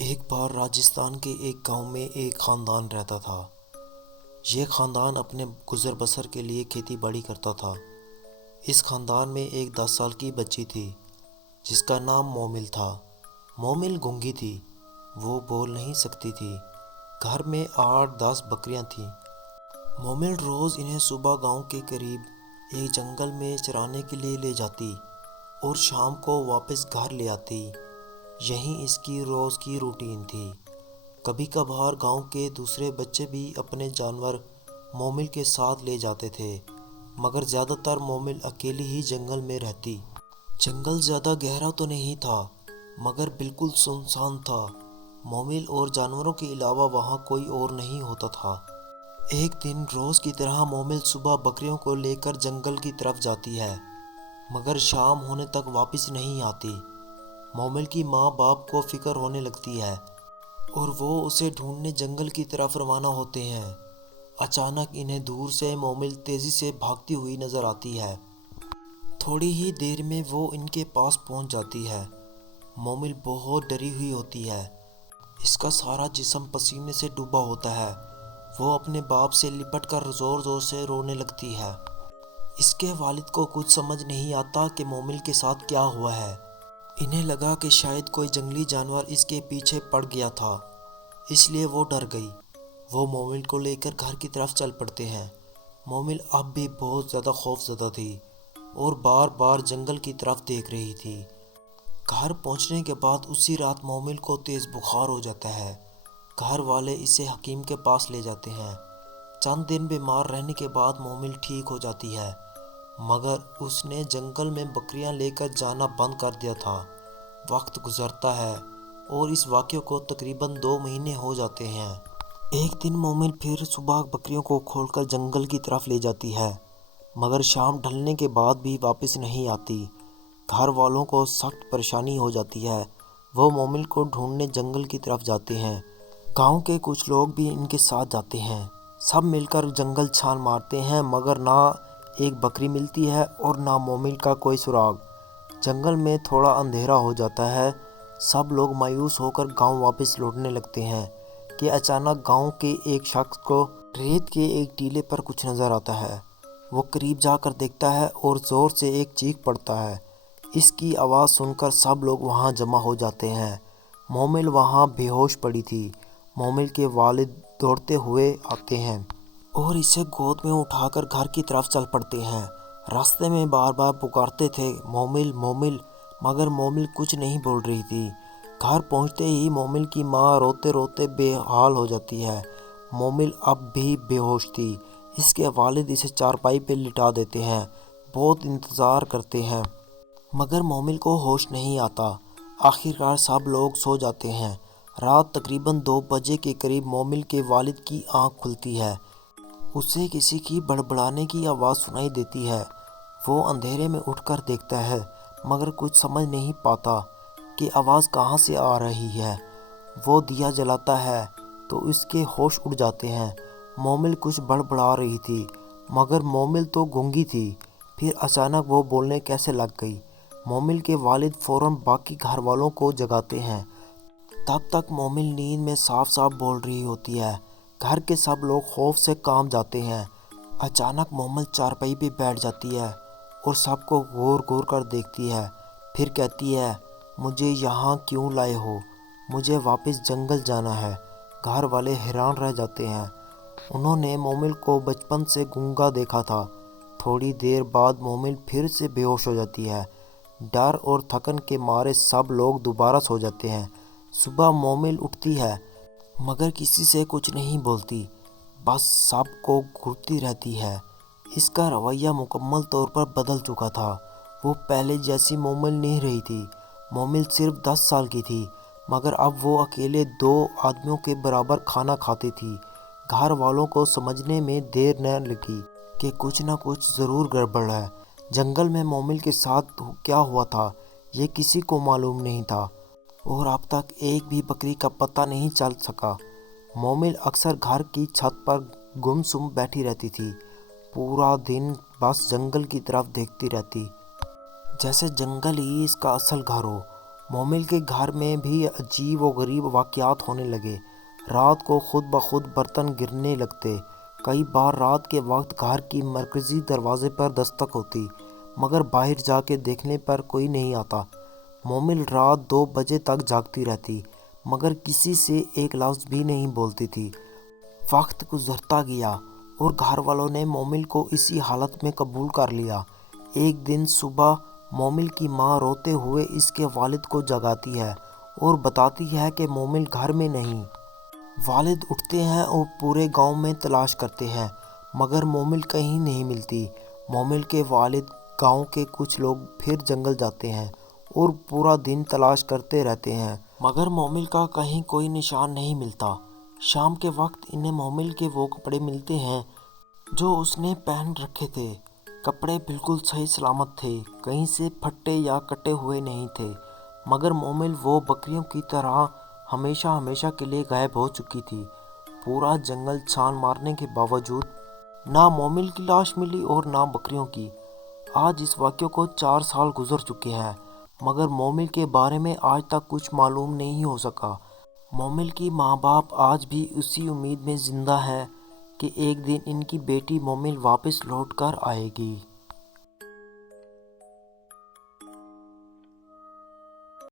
ایک بار راجستھان کے ایک گاؤں میں ایک خاندان رہتا تھا۔ یہ خاندان اپنے گزر بسر کے لیے کھیتی باڑی کرتا تھا۔ اس خاندان میں ایک 10 سال کی بچی تھی جس کا نام مومل تھا۔ مومل گونگی تھی، وہ بول نہیں سکتی تھی۔ گھر میں 8-10 بکریاں تھیں۔ مومل روز انہیں صبح گاؤں کے قریب ایک جنگل میں چرانے کے لیے لے جاتی اور شام کو واپس گھر لے آتی۔ یہی اس کی روز کی روٹین تھی۔ کبھی کبھار گاؤں کے دوسرے بچے بھی اپنے جانور مومل کے ساتھ لے جاتے تھے، مگر زیادہ تر مومل اکیلی ہی جنگل میں رہتی۔ جنگل زیادہ گہرا تو نہیں تھا، مگر بالکل سنسان تھا۔ مومل اور جانوروں کے علاوہ وہاں کوئی اور نہیں ہوتا تھا۔ ایک دن روز کی طرح مومل صبح بکریوں کو لے کر جنگل کی طرف جاتی ہے، مگر شام ہونے تک واپس نہیں آتی۔ مومل کی ماں باپ کو فکر ہونے لگتی ہے اور وہ اسے ڈھونڈنے جنگل کی طرف روانہ ہوتے ہیں۔ اچانک انہیں دور سے مومل تیزی سے بھاگتی ہوئی نظر آتی ہے۔ تھوڑی ہی دیر میں وہ ان کے پاس پہنچ جاتی ہے۔ مومل بہت ڈری ہوئی ہوتی ہے۔ اس کا سارا جسم پسینے سے ڈوبا ہوتا ہے۔ وہ اپنے باپ سے لپٹ کر زور زور سے رونے لگتی ہے۔ اس کے والد کو کچھ سمجھ نہیں آتا کہ مومل کے ساتھ کیا ہوا ہے۔ انہیں لگا کہ شاید کوئی جنگلی جانور اس کے پیچھے پڑ گیا تھا، اس لیے وہ ڈر گئی۔ وہ مومل کو لے کر گھر کی طرف چل پڑتے ہیں۔ مومل اب بھی بہت زیادہ خوف زدہ تھی اور بار بار جنگل کی طرف دیکھ رہی تھی۔ گھر پہنچنے کے بعد اسی رات مومل کو تیز بخار ہو جاتا ہے۔ گھر والے اسے حکیم کے پاس لے جاتے ہیں۔ چند دن بیمار رہنے کے بعد مومل ٹھیک ہو جاتی ہے، مگر اس نے جنگل میں بکریاں لے کر جانا بند کر دیا تھا۔ وقت گزرتا ہے اور اس واقعے کو تقریباً 2 مہینے ہو جاتے ہیں۔ ایک دن مومل پھر صبح بکریوں کو کھول کر جنگل کی طرف لے جاتی ہے، مگر شام ڈھلنے کے بعد بھی واپس نہیں آتی۔ گھر والوں کو سخت پریشانی ہو جاتی ہے۔ وہ مومل کو ڈھونڈنے جنگل کی طرف جاتے ہیں۔ گاؤں کے کچھ لوگ بھی ان کے ساتھ جاتے ہیں۔ سب مل کر جنگل چھان مارتے ہیں، مگر نہ ایک بکری ملتی ہے اور نہ مومل کا کوئی سراغ۔ جنگل میں تھوڑا اندھیرا ہو جاتا ہے۔ سب لوگ مایوس ہو کر گاؤں واپس لوٹنے لگتے ہیں کہ اچانک گاؤں کے ایک شخص کو ریت کے ایک ٹیلے پر کچھ نظر آتا ہے۔ وہ قریب جا کر دیکھتا ہے اور زور سے ایک چیخ پڑتا ہے۔ اس کی آواز سن کر سب لوگ وہاں جمع ہو جاتے ہیں۔ مومل وہاں بے ہوش پڑی تھی۔ مومل کے والد دوڑتے ہوئے آتے ہیں اور اسے گود میں اٹھا کر گھر کی طرف چل پڑتے ہیں۔ راستے میں بار بار پکارتے تھے، مومل مومل، مگر مومل کچھ نہیں بول رہی تھی۔ گھر پہنچتے ہی مومل کی ماں روتے روتے بے حال ہو جاتی ہے۔ مومل اب بھی بے ہوش تھی۔ اس کے والد اسے چارپائی پہ لٹا دیتے ہیں۔ بہت انتظار کرتے ہیں، مگر مومل کو ہوش نہیں آتا۔ آخرکار سب لوگ سو جاتے ہیں۔ رات تقریباً 2 بجے کے قریب مومل کے والد کی آنکھ کھلتی ہے۔ اسے کسی کی بڑبڑانے کی آواز سنائی دیتی ہے۔ وہ اندھیرے میں اٹھ کر دیکھتا ہے، مگر کچھ سمجھ نہیں پاتا کہ آواز کہاں سے آ رہی ہے۔ وہ دیا جلاتا ہے تو اس کے ہوش اڑ جاتے ہیں۔ مومل کچھ بڑبڑا رہی تھی، مگر مومل تو گونگی تھی۔ پھر اچانک وہ بولنے کیسے لگ گئی۔ مومل کے والد فوراً باقی گھر والوں کو جگاتے ہیں۔ تب تک مومل نیند میں صاف صاف بول رہی ہوتی ہے۔ گھر کے سب لوگ خوف سے کانپ جاتے ہیں۔ اچانک مومل چارپائی پہ بیٹھ جاتی ہے اور سب کو غور غور کر دیکھتی ہے۔ پھر کہتی ہے، مجھے یہاں کیوں لائے ہو؟ مجھے واپس جنگل جانا ہے۔ گھر والے حیران رہ جاتے ہیں۔ انہوں نے مومل کو بچپن سے گونگا دیکھا تھا۔ تھوڑی دیر بعد مومل پھر سے بے ہوش ہو جاتی ہے۔ ڈر اور تھکن کے مارے سب لوگ دوبارہ سو جاتے ہیں۔ صبح مومل اٹھتی ہے، مگر کسی سے کچھ نہیں بولتی، بس سب کو گھورتی رہتی ہے۔ اس کا رویہ مکمل طور پر بدل چکا تھا۔ وہ پہلے جیسی مومل نہیں رہی تھی۔ مومل صرف 10 سال کی تھی، مگر اب وہ اکیلے 2 آدمیوں کے برابر کھانا کھاتی تھی۔ گھر والوں کو سمجھنے میں دیر نہ لگی کہ کچھ نہ کچھ ضرور گڑبڑ ہے۔ جنگل میں مومل کے ساتھ کیا ہوا تھا یہ کسی کو معلوم نہیں تھا اور اب تک ایک بھی بکری کا پتہ نہیں چل سکا۔ مومل اکثر گھر کی چھت پر گم سم بیٹھی رہتی تھی، پورا دن بس جنگل کی طرف دیکھتی رہتی، جیسے جنگل ہی اس کا اصل گھر ہو۔ مومل کے گھر میں بھی عجیب و غریب واقعات ہونے لگے۔ رات کو خود بخود برتن گرنے لگتے۔ کئی بار رات کے وقت گھر کی مرکزی دروازے پر دستک ہوتی، مگر باہر جا کے دیکھنے پر کوئی نہیں آتا۔ مومل رات 2 بجے تک جاگتی رہتی، مگر کسی سے ایک لفظ بھی نہیں بولتی تھی۔ وقت گزرتا گیا اور گھر والوں نے مومل کو اسی حالت میں قبول کر لیا۔ ایک دن صبح مومل کی ماں روتے ہوئے اس کے والد کو جگاتی ہے اور بتاتی ہے کہ مومل گھر میں نہیں۔ والد اٹھتے ہیں اور پورے گاؤں میں تلاش کرتے ہیں، مگر مومل کہیں نہیں ملتی۔ مومل کے والد، گاؤں کے کچھ لوگ پھر جنگل جاتے ہیں اور پورا دن تلاش کرتے رہتے ہیں، مگر مومل کا کہیں کوئی نشان نہیں ملتا۔ شام کے وقت انہیں مومل کے وہ کپڑے ملتے ہیں جو اس نے پہن رکھے تھے۔ کپڑے بالکل صحیح سلامت تھے، کہیں سے پھٹے یا کٹے ہوئے نہیں تھے، مگر مومل وہ بکریوں کی طرح ہمیشہ ہمیشہ کے لیے غائب ہو چکی تھی۔ پورا جنگل چھان مارنے کے باوجود نہ مومل کی لاش ملی اور نہ بکریوں کی۔ آج اس واقعے کو 4 سال گزر چکے ہیں، مگر مومل کے بارے میں آج تک کچھ معلوم نہیں ہو سکا۔ مومل کی ماں باپ آج بھی اسی امید میں زندہ ہیں کہ ایک دن ان کی بیٹی مومل واپس لوٹ کر آئے گی۔